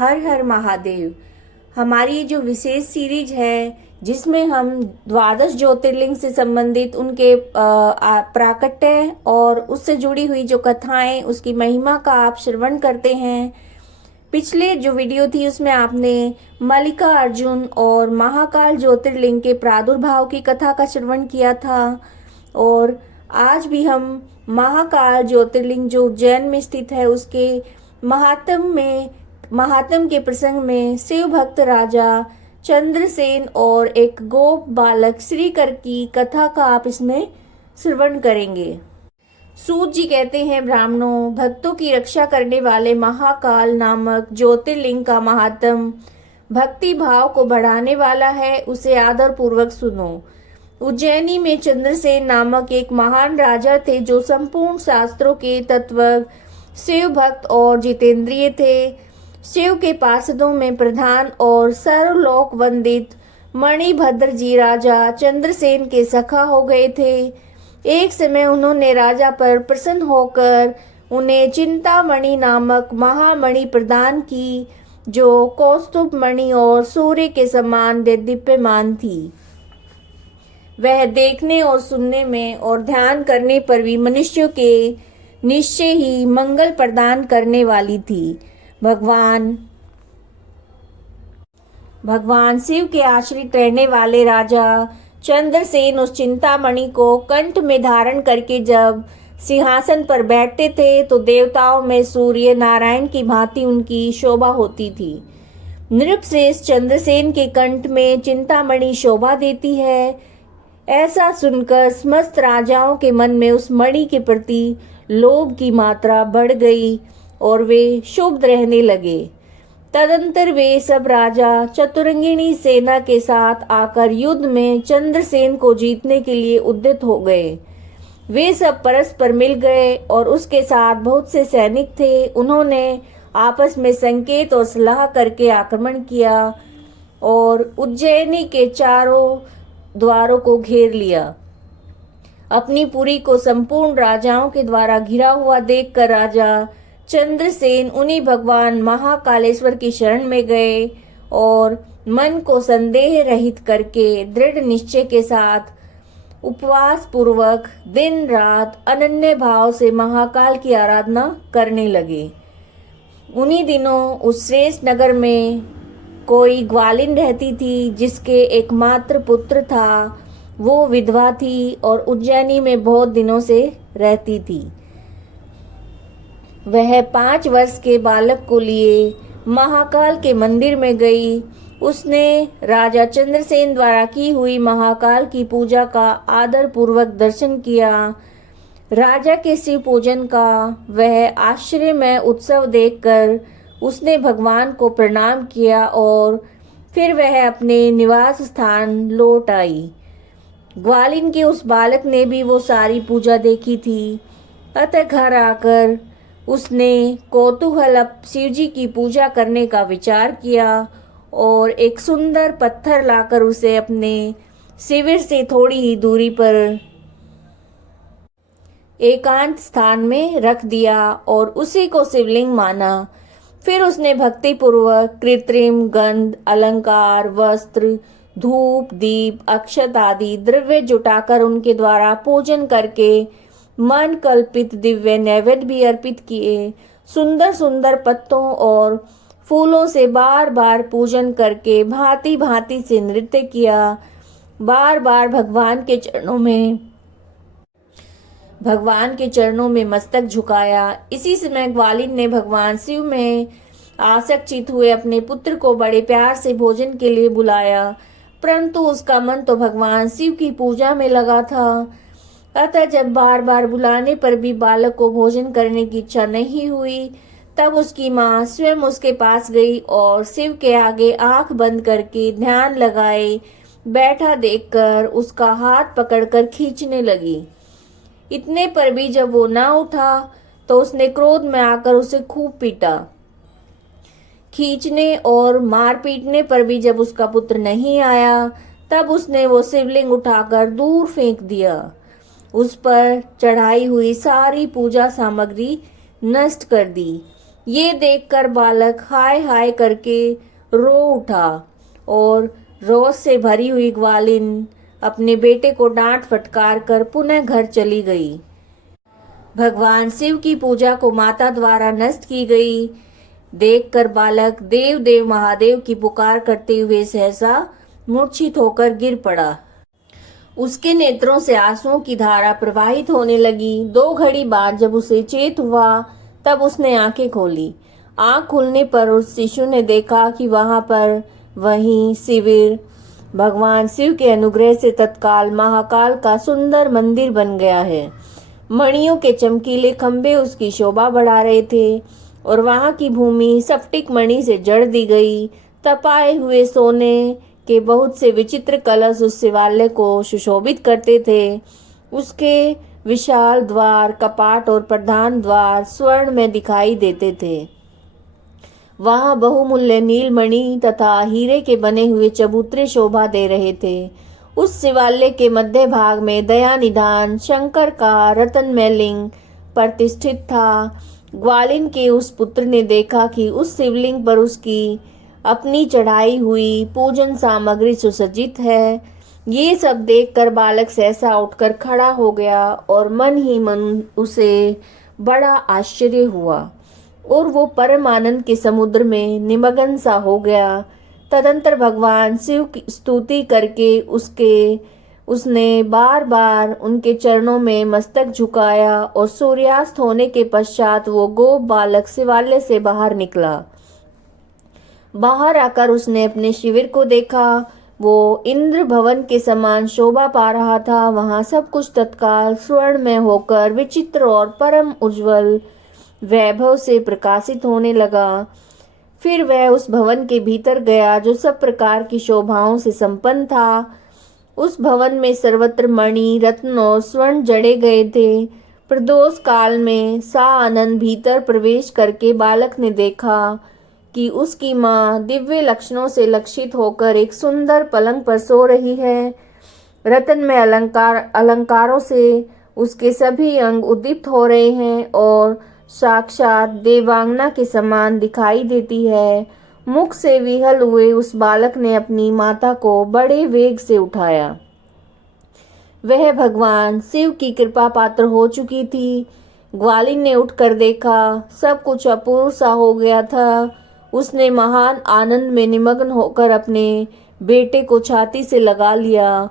हर हर महादेव। हमारी ये जो विशेष सीरीज है जिसमें हम द्वादश ज्योतिर्लिंग से संबंधित उनके प्राकट्य और उससे जुड़ी हुई जो कथाएं उसकी महिमा का आप श्रवण करते हैं। पिछले जो वीडियो थी उसमें आपने मल्लिका अर्जुन और महाकाल ज्योतिर्लिंग के प्रादुर्भाव की कथा का श्रवण किया था और आज भी हम महाकाल ज्योतिर्लिंग जो उज्जैन में स्थित है उसके महात्म के प्रसंग में शिव भक्त राजा चंद्रसेन और एक गोप बालक श्रीकर की कथा का आप इसमें श्रवण करेंगे। सूत जी कहते हैं, ब्राह्मणों, भक्तों की रक्षा करने वाले महाकाल नामक ज्योतिर्लिंग का महात्म भक्ति भाव को बढ़ाने वाला है, उसे आदर पूर्वक सुनो। उज्जैनी में चंद्रसेन नामक एक महान राजा थे जो संपूर्ण शास्त्रों के तत्व शिव भक्त और जितेंद्रिय थे। शिव के पार्षदों में प्रधान और सर्वलोक वंदित मणिभद्र जी राजा चंद्रसेन के सखा हो गए थे। एक समय उन्होंने राजा पर प्रसन्न होकर उन्हें चिंतामणि नामक महामणि प्रदान की जो कौस्तुभ मणि और सूर्य के समान देदीप्यमान थी। वह देखने और सुनने में और ध्यान करने पर भी मनुष्यों के निश्चय ही मंगल प्रदान करने वाली थी। भगवान शिव के आश्रित रहने वाले राजा चंद्रसेन उस चिंतामणि को कंठ में धारण करके जब सिंहासन पर बैठते थे तो देवताओं में सूर्य नारायण की भांति उनकी शोभा होती थी। नृपश्रेष्ठ चंद्रसेन के कंठ में चिंतामणि शोभा देती है। ऐसा सुनकर समस्त राजाओं के मन में उस मणि के प्रति लोभ की मात्रा बढ़ गई और वे क्षुब्ध रहने लगे। तदंतर वे सब राजा चतुरंगिणी सेना के साथ आकर युद्ध में चंद्रसेन को जीतने के लिए उद्यत हो गए। वे सब परस्पर मिल गए और उसके साथ बहुत से सैनिक थे। उन्होंने आपस में संकेत और सलाह करके आक्रमण किया और उज्जैनी के चारों द्वारों को घेर लिया। अपनी पुरी को संपूर्ण राजाओं के द्वारा घिरा हुआ देखकर राजा चंद्रसेन उन्हीं भगवान महाकालेश्वर की शरण में गए और मन को संदेह रहित करके दृढ़ निश्चय के साथ उपवास पूर्वक दिन रात अनन्य भाव से महाकाल की आराधना करने लगे। उन्हीं दिनों उस श्रेष्ठ नगर में कोई ग्वालिन रहती थी जिसके एकमात्र पुत्र था। वो विधवा थी और उज्जैनी में बहुत दिनों से रहती थी। वह 5 वर्ष के बालक को लिए महाकाल के मंदिर में गई। उसने राजा चंद्रसेन द्वारा की हुई महाकाल की पूजा का आदर पूर्वक दर्शन किया। राजा के शिव पूजन का वह आश्चर्यमय उत्सव देखकर उसने भगवान को प्रणाम किया और फिर वह अपने निवास स्थान लौट आई। ग्वालिन के उस बालक ने भी वो सारी पूजा देखी थी। अतः घर आकर उसने कौतूहल शिवजी की पूजा करने का विचार किया और एक सुंदर पत्थर लाकर उसे अपने शिविर से थोड़ी ही दूरी पर एकांत स्थान में रख दिया और उसी को शिवलिंग माना। फिर उसने भक्ति पूर्वक कृत्रिम गंध, अलंकार, वस्त्र, धूप, दीप, अक्षत आदि द्रव्य जुटाकर उनके द्वारा पूजन करके मन कल्पित दिव्य नैवेद्य भी अर्पित किए। सुंदर सुंदर पत्तों और फूलों से बार बार पूजन करके भांति भांति से नृत्य किया। बार बार भगवान के चरणों में मस्तक झुकाया। इसी समय ग्वालिन ने भगवान शिव में आसक्तित हुए अपने पुत्र को बड़े प्यार से भोजन के लिए बुलाया, परंतु उसका मन तो भगवान शिव की पूजा में लगा था। अतः जब बार बार बुलाने पर भी बालक को भोजन करने की इच्छा नहीं हुई, तब उसकी माँ स्वयं उसके पास गई और शिव के आगे आंख बंद करके ध्यान लगाए बैठा देखकर उसका हाथ पकड़कर खींचने लगी। इतने पर भी जब वो ना उठा तो उसने क्रोध में आकर उसे खूब पीटा। खींचने और मार पीटने पर भी जब उसका पुत्र नहीं आया तब उसने वो शिवलिंग उठाकर दूर फेंक दिया। उस पर चढ़ाई हुई सारी पूजा सामग्री नष्ट कर दी। ये देखकर बालक हाय हाय करके रो उठा और रोष से भरी हुई ग्वालिन अपने बेटे को डांट फटकार कर पुनः घर चली गई। भगवान शिव की पूजा को माता द्वारा नष्ट की गई देखकर बालक देव देव महादेव की पुकार करते हुए सहसा मूर्छित होकर गिर पड़ा। उसके नेत्रों से आंसुओं की धारा प्रवाहित होने लगी। 2 घड़ी बाद जब उसे चेत हुआ तब उसने आंखें खोली। आंख खुलने पर उस शिशु ने देखा कि वहां पर वहीं शिविर भगवान शिव के अनुग्रह से तत्काल महाकाल का सुंदर मंदिर बन गया है। मणियों के चमकीले खंभे उसकी शोभा बढ़ा रहे थे और वहां की भूमि स्फटिक मणि से जड़ दी गई। तपाए हुए सोने के बहुत से विचित्र कलश उस शिवालय को सुशोभित करते थे। उसके विशाल द्वार, कपाट और प्रधान द्वार स्वर्ण में दिखाई देते थे। वहां बहुमूल्य नीलमणि तथा हीरे के बने हुए चबूतरे शोभा दे रहे थे। उस शिवालय के मध्य भाग में दया निधान शंकर का रत्नमय लिंग प्रतिष्ठित था। ग्वालिन के उस पुत्र ने देखा कि उस शिवलिंग पर उसकी अपनी चढ़ाई हुई पूजन सामग्री सुसज्जित है। ये सब देखकर बालक सहसा उठकर खड़ा हो गया और मन ही मन उसे बड़ा आश्चर्य हुआ और वो परम आनंद के समुद्र में निमग्न सा हो गया। तदंतर भगवान शिव की स्तुति करके उसने बार बार उनके चरणों में मस्तक झुकाया और सूर्यास्त होने के पश्चात वो गोप बालक शिवालय से बाहर निकला। बाहर आकर उसने अपने शिविर को देखा। वो इंद्र भवन के समान शोभा पा रहा था। वहां सब कुछ तत्काल स्वर्ण में होकर विचित्र और परम उज्जवल वैभव से प्रकाशित होने लगा। फिर वह उस भवन के भीतर गया जो सब प्रकार की शोभाओं से संपन्न था। उस भवन में सर्वत्र मणि, रत्न और स्वर्ण जड़े गए थे। प्रदोष काल में सा आनंद भीतर प्रवेश करके बालक ने देखा कि उसकी माँ दिव्य लक्षणों से लक्षित होकर एक सुंदर पलंग पर सो रही है। रत्न में अलंकारों से उसके सभी अंग उद्दीप्त हो रहे हैं और साक्षात देवांगना के समान दिखाई देती है। मुख से विहल हुए उस बालक ने अपनी माता को बड़े वेग से उठाया। वह भगवान शिव की कृपा पात्र हो चुकी थी। ग्वालिन ने उठकर देखा, सब कुछ अपूर्व सा हो गया था। उसने महान आनंद में निमग्न होकर अपने बेटे को छाती से लगा लिया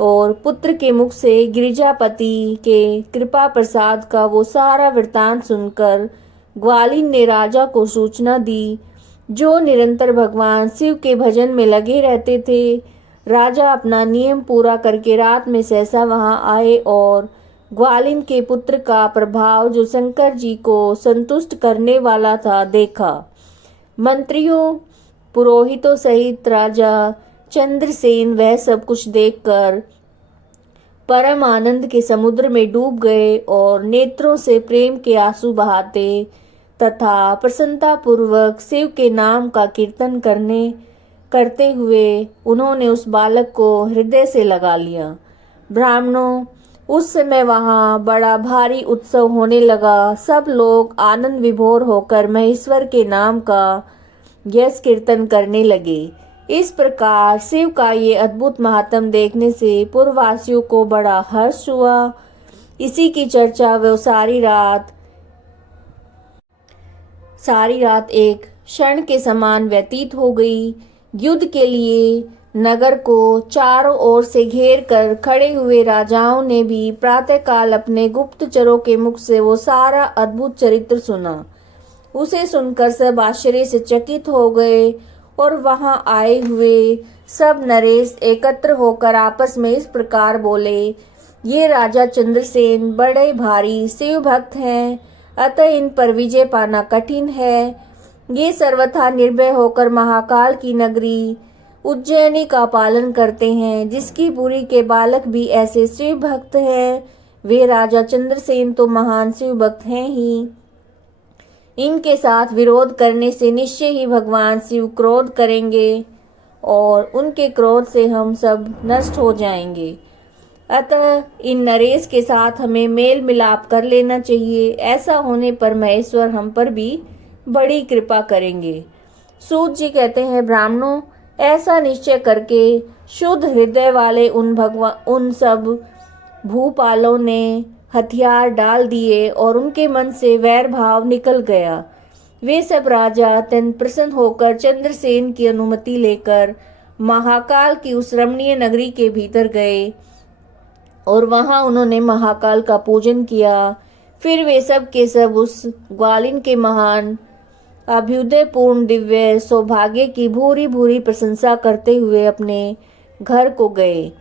और पुत्र के मुख से गिरिजापति के कृपा प्रसाद का वो सारा वृतांत सुनकर ग्वालिन ने राजा को सूचना दी, जो निरंतर भगवान शिव के भजन में लगे रहते थे। राजा अपना नियम पूरा करके रात में सहसा वहां आए और ग्वालिन के पुत्र का प्रभाव जो शंकर जी को संतुष्ट करने वाला था देखा। मंत्रियों, पुरोहितों सहित राजा चंद्रसेन वह सब कुछ देखकर परम आनंद के समुद्र में डूब गए और नेत्रों से प्रेम के आंसू बहाते तथा प्रसन्नता पूर्वक शिव के नाम का कीर्तन करते हुए उन्होंने उस बालक को हृदय से लगा लिया। ब्राह्मणों, उस समय वहां बड़ा भारी उत्सव होने लगा। सब लोग आनंद विभोर होकर महेश्वर के नाम का यश कीर्तन करने लगे। इस प्रकार शिव का ये अद्भुत महात्म देखने से पूर्ववासियों को बड़ा हर्ष हुआ। इसी की चर्चा वे सारी रात एक क्षण के समान व्यतीत हो गई। युद्ध के लिए नगर को चारों ओर से घेर कर खड़े हुए राजाओं ने भी प्रातःकाल अपने गुप्तचरों के मुख से वो सारा अद्भुत चरित्र सुना। उसे सुनकर सब आश्चर्य से चकित हो गए और वहां आए हुए सब नरेश एकत्र होकर आपस में इस प्रकार बोले, ये राजा चंद्रसेन बड़े भारी शिव भक्त हैं, अतः इन पर विजय पाना कठिन है। ये सर्वथा निर्भय होकर महाकाल की नगरी उज्जैनी का पालन करते हैं, जिसकी पुरी के बालक भी ऐसे शिव भक्त हैं। वे राजा चंद्रसेन तो महान शिव भक्त हैं ही। इनके साथ विरोध करने से निश्चय ही भगवान शिव क्रोध करेंगे और उनके क्रोध से हम सब नष्ट हो जाएंगे। अतः इन नरेश के साथ हमें मेल मिलाप कर लेना चाहिए। ऐसा होने पर महेश्वर हम पर भी बड़ी कृपा करेंगे। सूत जी कहते हैं, ब्राह्मणों, ऐसा निश्चय करके शुद्ध हृदय वाले उन सब भूपालों ने हथियार डाल दिए और उनके मन से वैर भाव निकल गया। वे सब राजा अत्यंत प्रसन्न होकर चंद्रसेन की अनुमति लेकर महाकाल की उस रमणीय नगरी के भीतर गए और वहां उन्होंने महाकाल का पूजन किया। फिर वे सब के सब उस ग्वालिन के महान अभ्युदयपूर्ण दिव्य सौभाग्य की भूरी भूरी प्रशंसा करते हुए अपने घर को गए।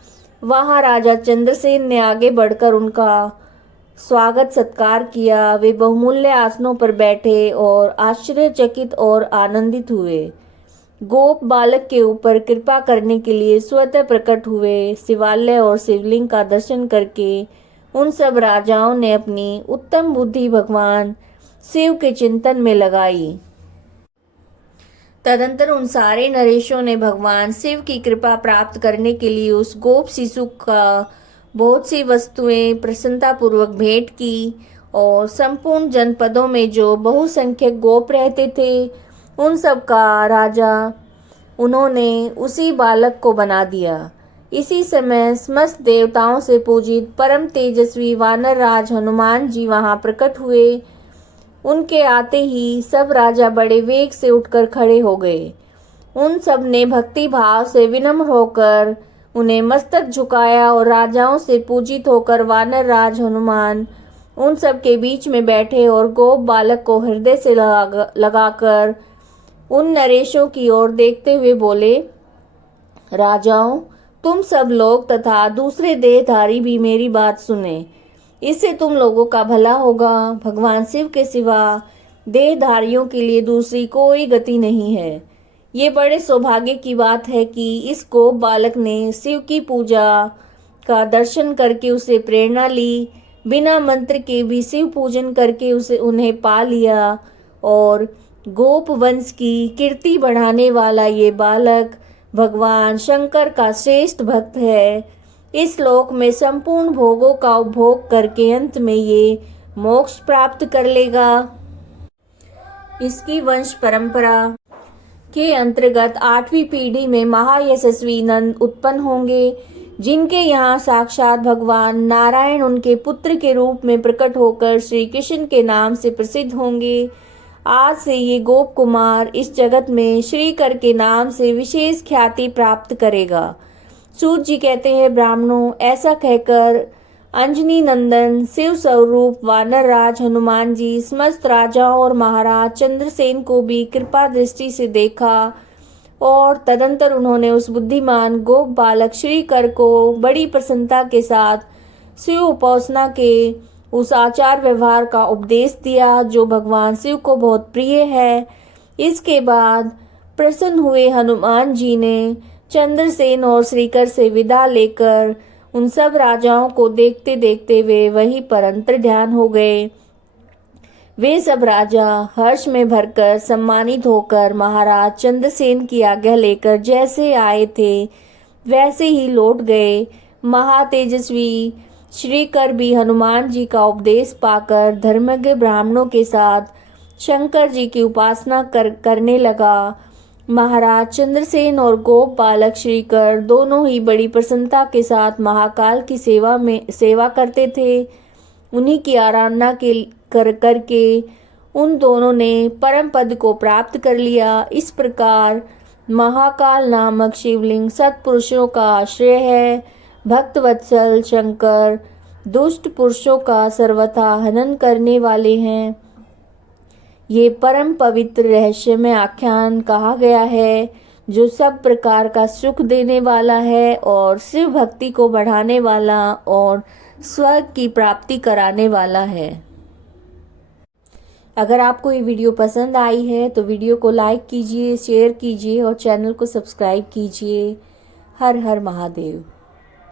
वहां राजा चंद्रसेन ने आगे बढ़कर उनका स्वागत सत्कार किया। वे बहुमूल्य आसनों पर बैठे और आश्चर्यचकित और आनंदित हुए। गोप बालक के ऊपर कृपा करने के लिए स्वतः प्रकट हुए शिवालय और शिवलिंग का दर्शन करके उन सब राजाओं ने अपनी उत्तम बुद्धि भगवान शिव के चिंतन में लगाई। तदंतर उन सारे नरेशों ने भगवान शिव की कृपा प्राप्त करने के लिए उस गोप शिशु का बहुत सी वस्तुएं प्रसन्नता पूर्वक भेंट की और संपूर्ण जनपदों में जो बहुसंख्यक गोप रहते थे उन सब का राजा उन्होंने उसी बालक को बना दिया। इसी समय समस्त देवताओं से पूजित परम तेजस्वी वानर राज हनुमान जी वहां प्रकट हुए। उनके आते ही सब राजा बड़े वेग से उठकर खड़े हो गए। उन सब ने भक्ति भाव से विनम्र होकर उन्हें मस्तक झुकाया और राजाओं से पूजित होकर वानर राज हनुमान उन सब के बीच में बैठे और गोप बालक को हृदय से लगाकर उन नरेशों की ओर देखते हुए बोले, राजाओं, तुम सब लोग तथा दूसरे देहधारी भी मेरी बात सुने। इससे तुम लोगों का भला होगा। भगवान शिव के सिवा देहधारियों के लिए दूसरी कोई गति नहीं है। ये बड़े सौभाग्य की बात है कि इस गोप बालक ने शिव की पूजा का दर्शन करके उसे प्रेरणा ली, बिना मंत्र के भी शिव पूजन करके उन्हें पा लिया और गोप वंश की कीर्ति बढ़ाने वाला ये बालक भगवान शंकर का श्रेष्ठ भक्त है। इस लोक में संपूर्ण भोगों का उपभोग करके अंत में ये मोक्ष प्राप्त कर लेगा। इसकी वंश परंपरा के अंतर्गत 8वीं पीढ़ी में महायशस्वी नंद उत्पन्न होंगे, जिनके यहाँ साक्षात भगवान नारायण उनके पुत्र के रूप में प्रकट होकर श्री कृष्ण के नाम से प्रसिद्ध होंगे। आज से ये गोप कुमार इस जगत में श्रीकर के नाम से विशेष ख्याति प्राप्त करेगा। सूत जी कहते हैं, ब्राह्मणों, ऐसा कहकर अंजनी नंदन शिव स्वरूप वानर राज हनुमान जी समस्त राजाओं और महाराज चंद्रसेन को भी कृपा दृष्टि से देखा और तदंतर उन्होंने उस बुद्धिमान गोप बालक श्रीकर को बड़ी प्रसन्नता के साथ शिव उपासना के उस आचार व्यवहार का उपदेश दिया जो भगवान शिव को बहुत प्रिय है। इसके बाद प्रसन्न हुए हनुमान जी ने चंद्रसेन और श्रीकर से विदा लेकर उन सब राजाओं को देखते देखते वे वहीं पर अंतर्ध्यान हो गए। वे सब राजा हर्ष में भरकर सम्मानित होकर महाराज चंद्रसेन की आज्ञा लेकर जैसे आए थे वैसे ही लौट गए। महातेजस्वी श्रीकर भी हनुमान जी का उपदेश पाकर धर्मज्ञ ब्राह्मणों के साथ शंकर जी की उपासना करने लगा। महाराज चंद्रसेन और गोप बालक श्रीकर दोनों ही बड़ी प्रसन्नता के साथ महाकाल की सेवा करते थे। उन्हीं की आराधना करके उन दोनों ने परम पद को प्राप्त कर लिया। इस प्रकार महाकाल नामक शिवलिंग सत्पुरुषों का आश्रय है। भक्तवत्सल शंकर दुष्ट पुरुषों का सर्वथा हनन करने वाले हैं। ये परम पवित्र रहस्य में आख्यान कहा गया है जो सब प्रकार का सुख देने वाला है और शिव भक्ति को बढ़ाने वाला और स्वर्ग की प्राप्ति कराने वाला है। अगर आपको ये वीडियो पसंद आई है तो वीडियो को लाइक कीजिए, शेयर कीजिए और चैनल को सब्सक्राइब कीजिए। हर हर महादेव।